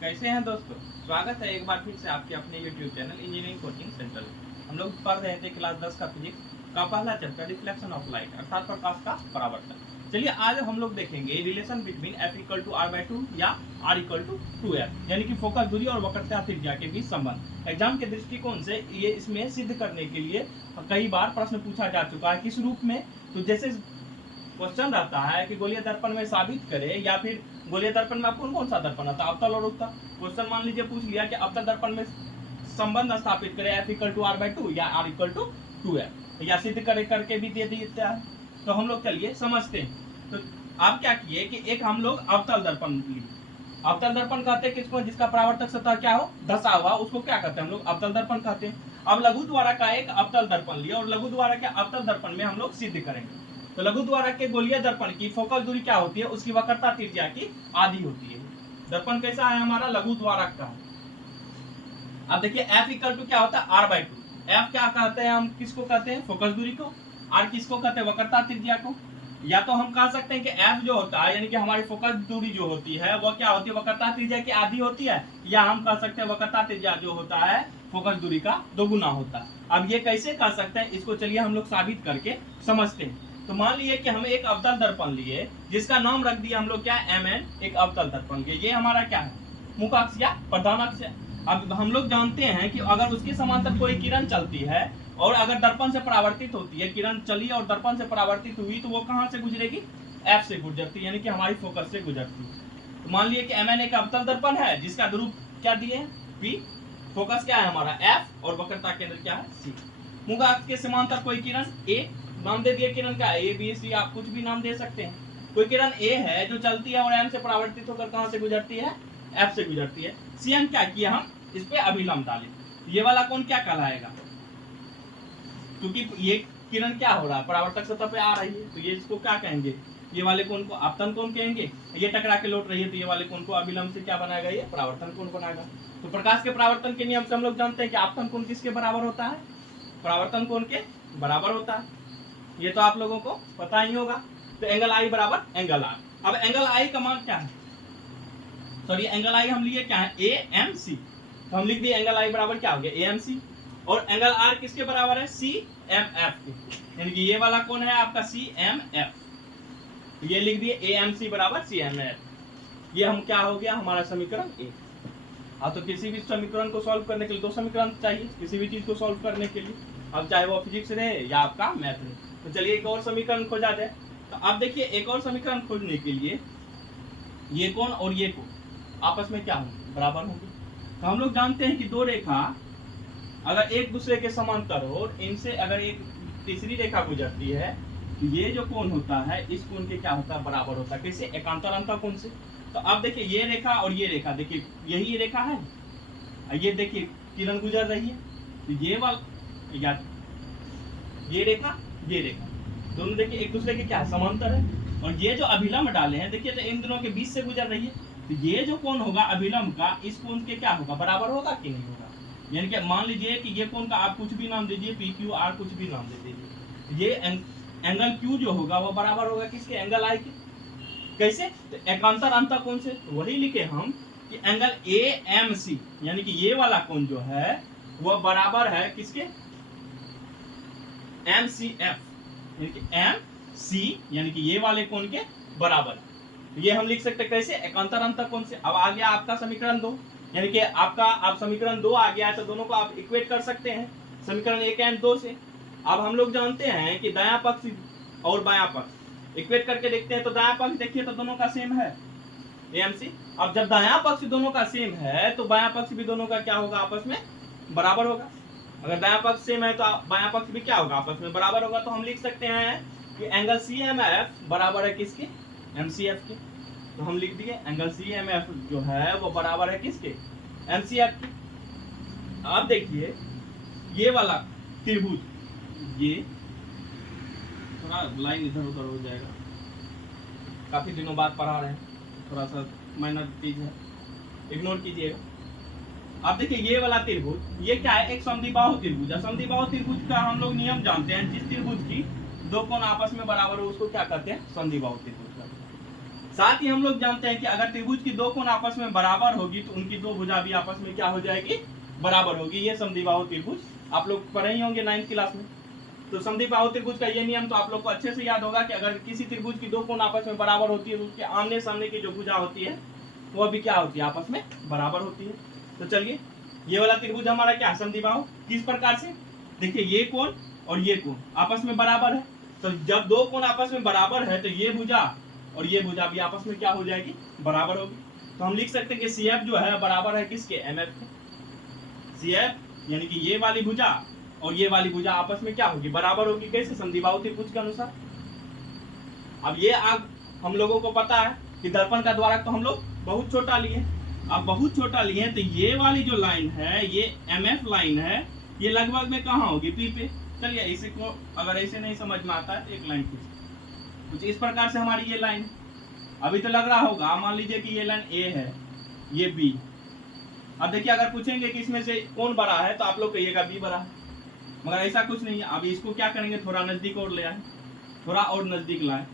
कैसे हैं दोस्तों। स्वागत है एक बार फिर से आपके अपने YouTube channel engineering coaching centre. हम लोग पढ़ रहे थे क्लास 10 का फिजिक्स का पहला चैप्टर रिफ्लेक्शन ऑफ लाइट अर्थात प्रकाश का परावर्तन। चलिए आज हम लोग देखेंगे रिलेशन बिटवीन F=r/2 या R=2f यानी कि फोकस दूरी और वक्रता त्रिज्या के बीच संबंध। एग्जाम के दृष्टिकोण से ये इसमें सिद्ध करने के लिए कई बार प्रश्न पूछा जा चुका है। किस रूप में? तो जैसे क्वेश्चन रहता है कि गोलीय दर्पण में साबित करे या फिर गोलीय दर्पण में कौन कौन सा दर्पण आता है, अवतल और उत्तल। क्वेश्चन मान लीजिए पूछ लिया कि अवतल दर्पण में संबंध स्थापित करे F=r/2 या R=2f या सिद्ध करे करके भी दे देता है। तो हम लोग चलिए समझते हैं। तो आप क्या किए कि एक हम लोग अवतल दर्पण लिए। अवतल दर्पण कहते हैं किसको? जिसका परावर्तक सतह क्या हो, धंसा हुआ, उसको क्या कहते हैं हम लोग? अवतल दर्पण कहते हैं। अब लघु द्वारा का एक अवतल दर्पण लिया और लघु द्वारा के अवतल दर्पण में हम लोग सिद्ध करेंगे। तो लघु द्वारा के गोलीय दर्पण की फोकस दूरी क्या होती है? उसकी वक्रता त्रिज्या की आधी होती है। दर्पण कैसा है हमारा? लघु द्वारा का है। अब देखिए F= क्या होता है? r/2। F क्या कहते हैं? हम किसको कहते हैं? फोकस दूरी को। R किसको कहते हैं? वक्रता त्रिज्या को। या तो हम कह सकते हैं कि F जो होता है यानी कि हमारी फोकस दूरी जो होती है वो क्या होती है? वक्रता त्रिज्या की आधी होती है। या हम कह सकते हैं वक्रता त्रिज्या जो होता है फोकस दूरी का दोगुना होता है। अब ये कैसे कह सकते हैं इसको चलिए हम लोग साबित करके समझते हैं। तो मान लिए कि हम एक अवतल दर्पण लिए जिसका नाम रख दिया हम लोग क्या? Mn। एक अवतल दर्पण लिए। ये हमारा क्या है? मुख्य अक्ष या प्रधान अक्ष है। अब हम लोग जानते हैं कि अगर उसके समांतर कोई किरण चलती है और अगर दर्पण से परावर्तित होती है, किरण चली और दर्पण से परावर्तित हुई तो वो कहां से गुजरेगी? F से गुजरती है यानी कि हमारी फोकस से गुजरती है। तो मान लिए कि Mn एक अवतल दर्पण है जिसका ध्रुव क्या दिए? P। फोकस क्या है हमारा? F और वक्रता केंद्र क्या है? C। मुख्य अक्ष के समांतर कोई किरण A, नाम दे दिए किरण का A B C, आप कुछ भी नाम दे सकते हैं। कोई किरण A है जो चलती है और M से परावर्तित होकर कहां से गुजरती है? F से गुजरती है। CM क्या किया? हम इस पे अभिलंब डाले। ये वाला कोण क्या कहलाएगा? क्योंकि ये किरण क्या हो रहा है? परावर्तक सतह पे आ रही है तो ये इसको क्या कहेंगे? ये वाले कोण को आपतन कोण कहेंगे। ये टकरा के लौट रही है तो ये वाले कोण को अभिलंब से क्या बनाएगा? ये परावर्तन कोण बनाएगा। तो प्रकाश के परावर्तन के नियम से हम लोग जानते हैं कि आपतन कोण किसके बराबर होता है? परावर्तन कोण के बराबर होता है। ये तो आप लोगों को पता ही होगा। तो एंगल I बराबर एंगल R। अब एंगल I का मान क्या है? सॉरी एंगल I हम लिए क्या है? AMC। तो हम लिख दिए एंगल I बराबर क्या हो गया? AMC। और एंगल R किसके बराबर है? CMF के। यानी कि ये वाला कौन है आपका? CMF। ये लिख दिए AMC बराबर CMF। ये हम क्या हो गया? हमारा समीकरण 1। हाँ, तो किसी भी समीकरण को सॉल्व करने के लिए दो समीकरण चाहिए, किसी भी चीज को सॉल्व करने के लिए। अब चाहे वो फिजिक्स रहे या आपका मैथ रहे। तो चलिए एक और समीकरण खोजा जाए। तो अब देखिए एक और समीकरण खोजने के लिए ये कोण और ये कोण आपस में क्या होंगे? बराबर होंगे। तो हम लोग जानते हैं कि दो रेखा अगर एक दूसरे के समांतर हो और इनसे अगर एक तीसरी रेखा गुजरती है तो ये जो कोण होता है इस कोण के क्या होता है? बराबर होता है। कैसे? एकांतर अंतर कोण से। तो अब देखिए ये रेखा और ये रेखा, देखिए यही रेखा है, ये देखिए किरण गुजर रही है तो ये वाला या ये रेखा दोनों देखिए एक दूसरे के क्या है? समांतर है। और ये जो अभिलंब डाले हैं देखिए तो इन दोनों के बीच से गुजर रही है तो ये जो कोण होगा अभिलंब का इस कोण के क्या होगा? बराबर होगा कि नहीं होगा? यानी कि मान लीजिए कि ये कोण का आप कुछ भी नाम दीजिए, PQR कुछ भी नाम दे दीजिए। ये एंगल Q जो होगा वो बराबर होगा किसके? एंगल I के। कैसे? तो एकांतर अंतर कोण से। तो वही लिखे हम कि एंगल AMC यानी कि ये वाला कोण जो है वो बराबर है किसके? MCF यानी कि MC यानी कि ये वाले कोण के बराबर। ये हम लिख सकते कैसे? एकांतर अंतर कोण से। अब आ गया आपका समीकरण 2 यानी कि आपका आप समीकरण 2 आ गया तो दोनों को आप इक्वेट कर सकते हैं समीकरण 1 और 2 से। अब हम लोग जानते हैं कि दायां पक्ष और बायां पक्ष इक्वेट करके देखते हैं। तो दायां पक्ष देखिए तो दोनों का सेम है AMC। अब जब दायां पक्ष दोनों का सेम है तो बायां पक्ष भी दोनों का क्या होगा? आपस में बराबर होगा। अगर दायां पक्ष सेम है तो बायां पक्ष भी क्या होगा? आपस में बराबर होगा। तो हम लिख सकते हैं कि एंगल CMF बराबर है किसके? MCF के। तो हम लिख दिए एंगल CMF जो है वो बराबर है किसके? MCF के। अब देखिए ये वाला त्रिभुज, ये थोड़ा लाइन इधर उधर हो जाएगा, काफी दिनों बाद पढ़ा रहे हैं, थोड़ा सा माइनर चीज है, इग्नोर कीजिएगा। अब देखिए ये वाला त्रिभुज ये क्या है? एक समद्विबाहु त्रिभुज है। समद्विबाहु त्रिभुज का हम लोग नियम जानते हैं, जिस त्रिभुज की दो कोण आपस में बराबर हो उसको क्या कहते हैं? समद्विबाहु त्रिभुज कहते हैं। साथ ही हम लोग जानते हैं कि अगर त्रिभुज की दो कोण आपस में बराबर होगी तो उनकी दो भुजा भी आपस में क्या हो जाएगी, बराबर होगी। ये समद्विबाहु त्रिभुज आप लोग पढ़े ही होंगे 9th क्लास में। तो समद्विबाहु त्रिभुज का ये नियम तो आप लोग को अच्छे से याद होगा कि अगर किसी त्रिभुज की दो कोण आपस में बराबर होती है तो उसके आमने सामने की जो भुजा होती है वो भी क्या होती है, आपस में बराबर होती है। तो चलिए ये वाला त्रिभुज हमारा क्या समद्विबाहु, किस प्रकार से, देखिए ये कोण और ये कोण आपस में बराबर है। तो जब दो कोण आपस में बराबर है तो ये भुजा और ये भुजा भी आपस में क्या हो जाएगी, बराबर होगी। तो हम लिख सकते हैं कि CF जो है बराबर है किसके, MF के। CF यानी कि ये वाली भुजा और ये वाली भुजा आपस में क्या होगी, बराबर होगी। कैसे, समद्विबाहु त्रिभुज के अनुसार। अब ये आग हम लोगों को पता है कि दर्पण का द्वारक तो हम लोग बहुत छोटा लिए। अब बहुत छोटा लिए तो ये वाली जो लाइन है ये MF लाइन है, ये लगभग में कहाँ होगी, P पे। चलिए इसी को अगर ऐसे नहीं समझ में आता है तो एक लाइन कुछ इस प्रकार से हमारी ये लाइन अभी तो लग रहा होगा, मान लीजिए कि ये लाइन A है, ये B। अब देखिए अगर पूछेंगे कि इसमें से कौन बड़ा है तो आप लोग कहिएगा B बड़ा है, मगर ऐसा कुछ नहीं है। अब इसको क्या करेंगे, थोड़ा नजदीक और ले आए, थोड़ा और नजदीक लाए।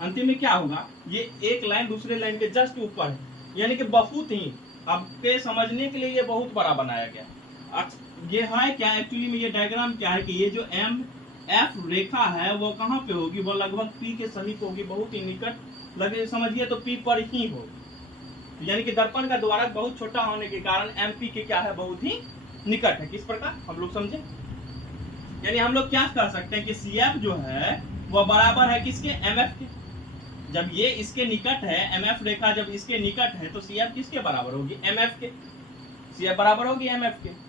अंतिम में क्या होगा, ये एक लाइन दूसरे लाइन के जस्ट ऊपर है, यानी कि बहुत ही आपके समझने के लिए ये बहुत बड़ा बनाया गया। ये है क्या एक्चुअली में, ये डायग्राम क्या है कि ये जो MF रेखा है वो कहाँ पे होगी, वो लगभग P के समीप होगी, बहुत ही निकट लगे समझिए तो P पर ही हो। यानी कि दर्पण का द्वारक बहुत छोटा होने के कारण MP के क्या है, बहुत ही निकट है। किस प्रकार हम लोग समझे, यानी हम लोग क्या कर सकते हैं कि CF जो है वो बराबर है किसके, MF के। जब ये इसके निकट है, MF रेखा जब इसके निकट है तो CF किसके बराबर होगी, MF के। CF बराबर होगी MF के।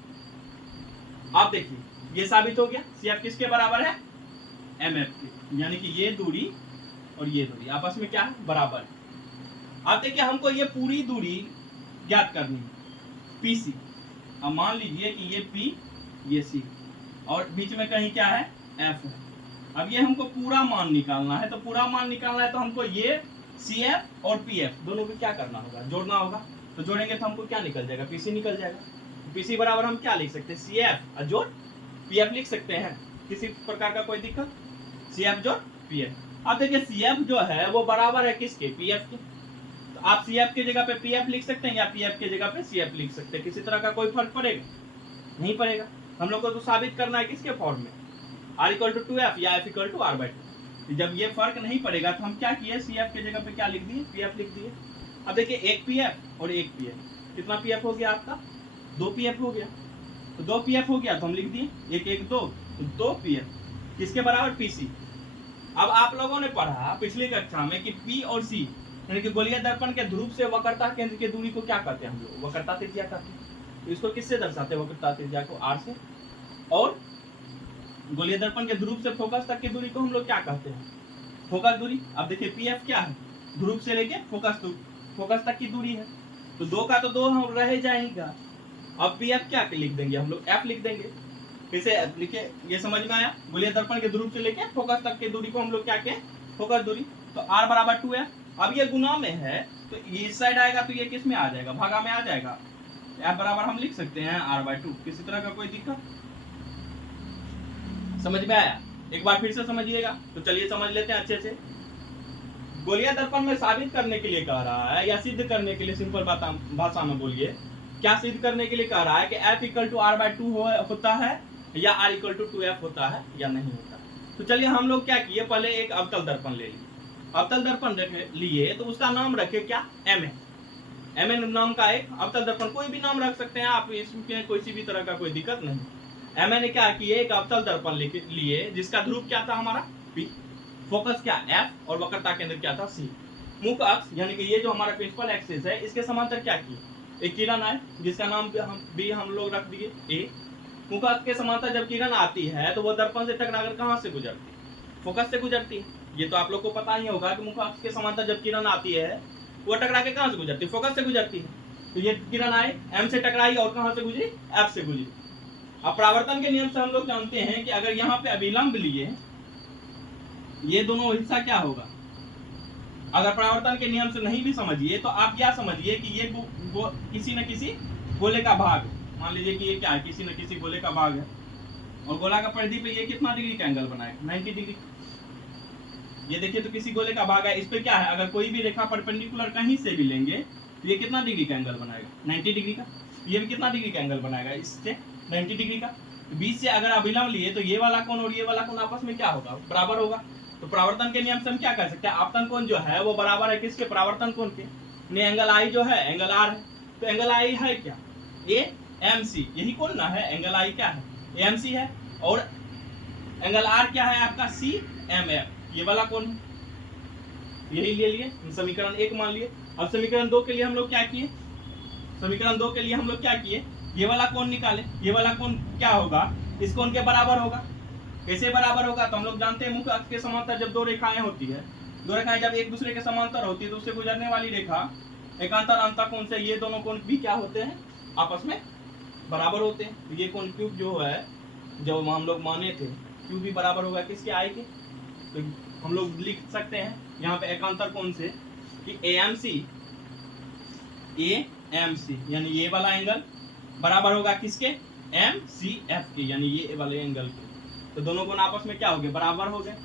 आप देखिए ये साबित हो गया, CF किसके बराबर है, MF के। यानी कि ये दूरी और ये दूरी आपस में क्या है, बराबर है। आप देखिए हमको ये पूरी दूरी ज्ञात करनी है, PC। अब मान लीजिए कि ये P ये C और बीच में कहीं क्या है, F है। अब ये हमको पूरा मान निकालना है, तो पूरा मान निकालना है तो हमको ये CF और PF दोनों को क्या करना होगा, जोड़ना होगा। तो जोड़ेंगे तो हमको क्या निकल जाएगा, PC निकल जाएगा। PC बराबर हम क्या लिख सकते हैं, CF और जोड़ PF लिख सकते हैं, किसी प्रकार का कोई दिक्कत। CF जोड़ PF। अब देखिए CF जो है वो बराबर है किसके, PF के। तो आप CF की जगह पे PF लिख सकते हैं या PF की जगह पे CF लिख सकते हैं। किसी तरह का कोई फर्क पड़ेगा, नहीं पड़ेगा। हम लोग को तो साबित करना है किसके फॉर्म में, R = 2F या F = R/2। जब ये फर्क नहीं पड़ेगा तो हम क्या किए, CF की जगह पे क्या लिख दिए, PF लिख दिए। अब देखिए एक PF और एक PF, कितना PF हो गया आपका, 2 PF हो गया। तो 2 PF हो गया तो हम लिख दिए 1 1 2, तो 2 PF किसके बराबर, PC। अब आप लोगों ने पढ़ा पिछली कक्षा में कि P और C यानी कि गोलीय दर्पण के ध्रुव से वक्रता केंद्र की दूरी को क्या कहते हैं हम लोग, वक्रता त्रिज्या कहते हैं। तो इसको किससे दर्शाते हैं, वक्रता त्रिज्या को R से। और गोलीय दर्पण के ध्रुव से फोकस तक की दूरी को हम लोग क्या कहते हैं, फोकस दूरी। अब देखिए PF क्या है, ध्रुव से लेके फोकस तक की दूरी है। तो 2 का तो 2 हम रह जाएगा। अब PF क्या लिख देंगे हम लोग, F लिख देंगे। कैसे लिखे, ये समझ में आया। गोलीय दर्पण के ध्रुव से लेके फोकस तक की दूरी को हम लोग क्या कहें, फोकस दूरी। तो R = 2F। अब ये गुना में है तो ये इस साइड आएगा तो ये किस में आ जाएगा, भागा में आ जाएगा। F बराबर हम लिख सकते हैं R/2। किसी तरह का कोई दिक्कत, समझ में आया। एक बार फिर से समझिएगा। तो चलिए समझ लेते हैं अच्छे से। गोलीय दर्पण में साबित करने के लिए कह रहा है या सिद्ध करने के लिए, सिंपल भाषा में बोलिए, क्या सिद्ध करने के लिए कह रहा है कि F = R/2 होता है या R = 2F होता है या नहीं होता। तो चलिए हम लोग क्या किए, पहले एक अवतल दर्पण ले लिए। अवतल दर्पण लिए तो उसका नाम रखे क्या, MN नाम का एक अवतल दर्पण। कोई भी नाम रख सकते हैं आप, इसमें कोई सी भी तरह का कोई दिक्कत नहीं। MN क्या किए, एक अवतल दर्पण लिए जिसका ध्रुव क्या था हमारा, P, फोकस क्या F और वक्रता केंद्र क्या था, C। मुख्य अक्ष यानी कि ये जो हमारा प्रिंसिपल एक्सिस है इसके समांतर क्या किए, एक किरण आए जिसका नाम भी हम लोग रख दिए A। मुख्य अक्ष के समांतर जब किरण आती है तो वो दर्पण से टकराकर कहाँ से गुजरती है, फोकस से गुजरती है। ये तो आप लोग को पता ही होगा कि मुख्य अक्ष के समांतर जब किरण आती है वो टकरा के कहाँ से गुजरती है, फोकस से गुजरती है। तो ये किरण आए M से टकराई और कहाँ से गुजरी, F से गुजरी। अब परावर्तन के नियम से हम लोग जानते हैं कि अगर यहाँ पे अभिलंब लिए, ये दोनों हिस्सा क्या होगा। अगर परावर्तन के नियम से नहीं भी समझिए तो आप क्या समझिए कि ये किसी न किसी गोले का भाग, मान लीजिए कि ये क्या है, किसी न किसी गोले का भाग है और गोला का परिधि पे ये कितना डिग्री का एंगल बनाएगा, 90 डिग्री। ये देखिए तो किसी गोले का भाग है, इस पे क्या है, अगर कोई भी रेखा परपेंडिकुलर कहीं से भी लेंगे तो ये कितना डिग्री का एंगल बनाएगा, 90 डिग्री का। ये भी कितना डिग्री का एंगल बनाएगा, इससे 90 डिग्री का। तो बीच से अगर अभिलंब लिए तो ये वाला कोण और ये वाला कोण आपस में क्या होगा, बराबर होगा। तो परावर्तन के नियम से हम क्या कह सकते हैं, आपतन कोण जो है वो बराबर है किसके, परावर्तन कोण के। एंगल आई जो है एंगल आर है, तो एंगल आई है क्या, ए एम सी, यही कोण ना है, एंगल आई क्या है, ए एम सी है, और एंगल आर क्या है आपका, सी एम एफ, ये वाला कोण है, यही ले लिए, समीकरण 1 मान लिए। अब समीकरण 2 के लिए हम लोग क्या किए, समीकरण 2 के लिए हम लोग क्या किए, ये वाला कोण निकाले, ये वाला कोण क्या होगा, इस कोण के बराबर होगा। कैसे बराबर होगा, तो हम लोग जानते हैं मुख्य अक्ष के समांतर जब दो रेखाएं होती है, दो रेखाएं जब एक दूसरे के समांतर होती है तो उससे गुजरने वाली रेखा एकांतर अंतर कोण से ये दोनों कोण भी क्या होते हैं, आपस में बराबर होते हैं। तो ये कोण क्यूब जो है, जो हम लोग माने थे, क्यूब भी बराबर होगा किसके, आई के। तो हम लोग लिख सकते हैं यहाँ पे एकांतर कोण से कि AMC यानी ये वाला एंगल बराबर होगा किसके, MCF के, यानी ये वाले एंगल के। तो दोनों कोण आपस में क्या हो गए, बराबर हो गए।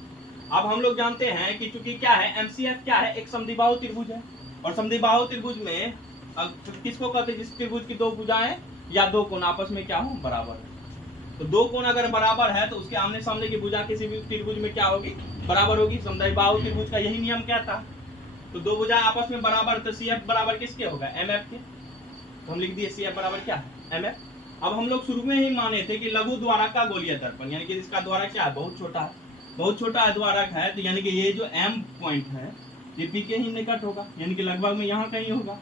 अब हम लोग जानते हैं कि चूंकि क्या है, MCF क्या है, एक समद्विबाहु त्रिभुज है, और समद्विबाहु त्रिभुज में किसको कहते हैं, जिस त्रिभुज की दो भुजाएं या दो कोण आपस में क्या हो, बराबर है। तो दो कोण अगर बराबर है तो उसके आमने सामने की भुजा किसी भी त्रिभुज में क्या होगी, बराबर होगी। समद्विबाहु त्रिभुज का यही नियम क्या था, तो दो भुजा आपस में बराबर, तो CF बराबर किसके होगा, MF के। तो हम लिख दिए CF बराबर क्या है, MF। अब हम लोग शुरू में ही माने थे कि लघु द्वारक का गोलीय दर्पण, यानी कि इसका द्वारक क्या है, बहुत छोटा है, बहुत छोटा द्वारक है, तो यानी कि ये जो M पॉइंट है ये P के ही निकट होगा, यानी कि लगभग में यहाँ कहीं होगा।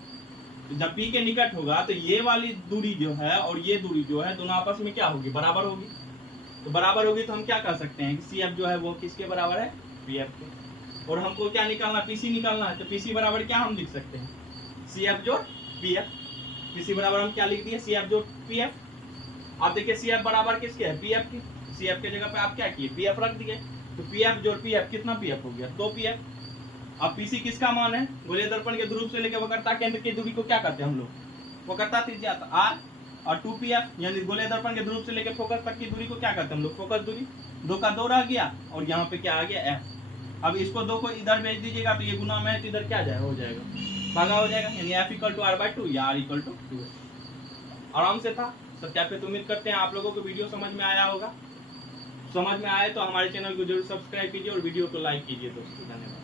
तो जब P के निकट होगा तो ये वाली दूरी जो है और ये दूरी जो है दोनों आपस में क्या होगी, बराबर होगी। तो बराबर होगी तो हम क्या कर सकते हैं कि CF जो है वो किसके बराबर है, PF के। और हमको क्या निकालना, PC निकालना है, तो PC बराबर क्या हम लिख सकते हैं, CF जोड़ PF। PC बराबर हम क्या लिख दिए, CF जोड़ PF। आप देखिए CF बराबर किसके है, PF की। CF के जगह पे आप क्या किए, PF रख दिए। तो PF जोड़ PF कितना PF हो गया, 2 PF। अब PC किसका मान है, गोलीय दर्पण के ध्रुव से लेकर वक्रता केंद्र की दूरी को क्या करते हैं हम लोग, वक्रता त्रिज्या R, और 2 PF यानी गोलीय दर्पण के ध्रुव से लेकर फोकस तक की दूरी को क्या करते हैं हम लोग, फोकस दूरी। 2 का 2 रह गया और यहाँ पे क्या आ गया, F। अब इसको 2 को इधर भेज दीजिएगा तो ये गुना में है तो इधर क्या जाएगा, हो जाएगा, भागा हो जाएगा, यानी F = R/2 या R = 2। आराम से था सत्यापित। उम्मीद करते हैं आप लोगों को वीडियो समझ में आया होगा। समझ में आए तो हमारे चैनल को जरूर सब्सक्राइब कीजिए और वीडियो को लाइक कीजिए दोस्तों। धन्यवाद।